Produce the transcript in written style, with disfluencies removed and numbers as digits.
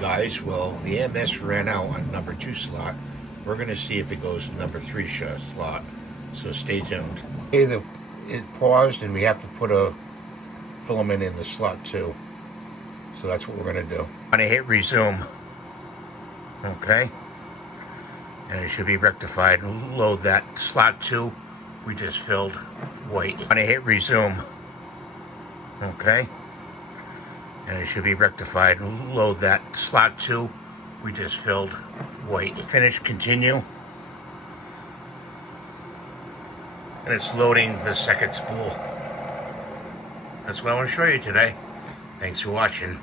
Guys, well, the AMS ran out on number 2 slot. We're going to see if it goes to number 3 slot, so stay tuned. Okay, it paused and we have to put a filament in the slot 2, so that's what we're going to do. I'm going to hit resume, okay, and it should be rectified. Load that slot 2 we just filled white. I'm going to hit resume, okay, and it should be rectified. Load that slot 2 we just filled white. Finish, continue, and it's loading the second spool. That's what I want to show you today. Thanks for watching.